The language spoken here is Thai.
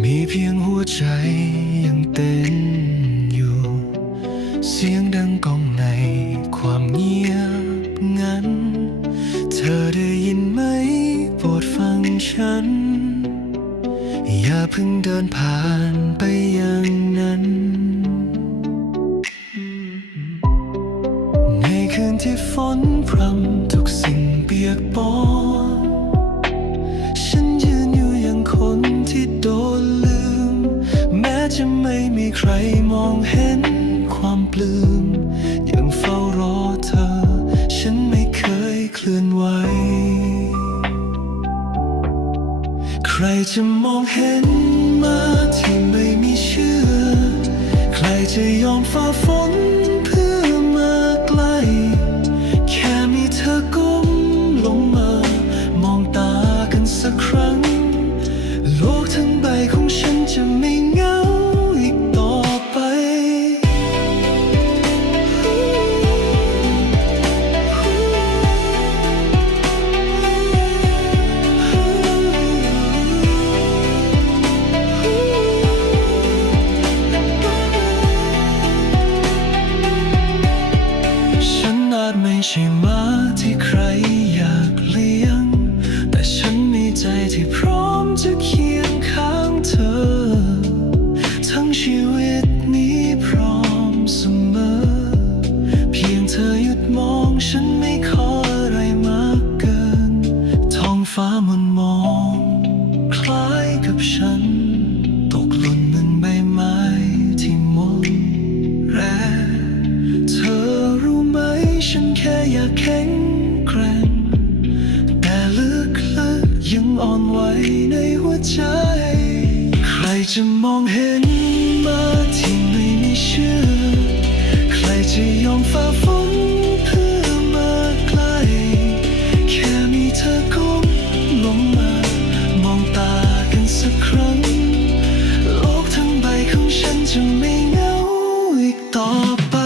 มีเพียงหัวใจยังเต้นอยู่ เสียงดังก้องในความเงียบงัน เธอได้ยินไหมโปรดฟังฉัน อย่าเพิ่งเดินผ่านไปอย่างนั้นในคืนที่ฝนพรำทุกสิ่งเปียกปอน ใครมองเห็นความปลื้มยังเฝ้ารอเธอ ฉันไม่เคยเคลื่อนไหว ใครจะมองเห็นมาที่ไม่มีเชื่อ ใครจะยอมฝ่าฝน ใช่มาที่ใครอยากเลี้ยง แต่ฉันมีใจที่พร้อมจะเคียงข้างเธอ ทั้งชีวิตนี้พร้อมเสมอ เพียงเธอหยุดมองฉันไม่ขออะไรมากเกิน ท้องฟ้ามันมอง คล้ายกับฉัน แค่อยากแข็งแกร่งแต่ลึกๆยังอ่อนไหวในหัวใจ ใครจะมองเห็นมาที่ไม่มีเชื่อ ใครจะยอมฝ่าฟันเพื่อมาใกล้แค่มีเธอก้มลงมามองตากันสักครั้ง โลกทั้งใบของฉันจะไม่เหงาอีกต่อไป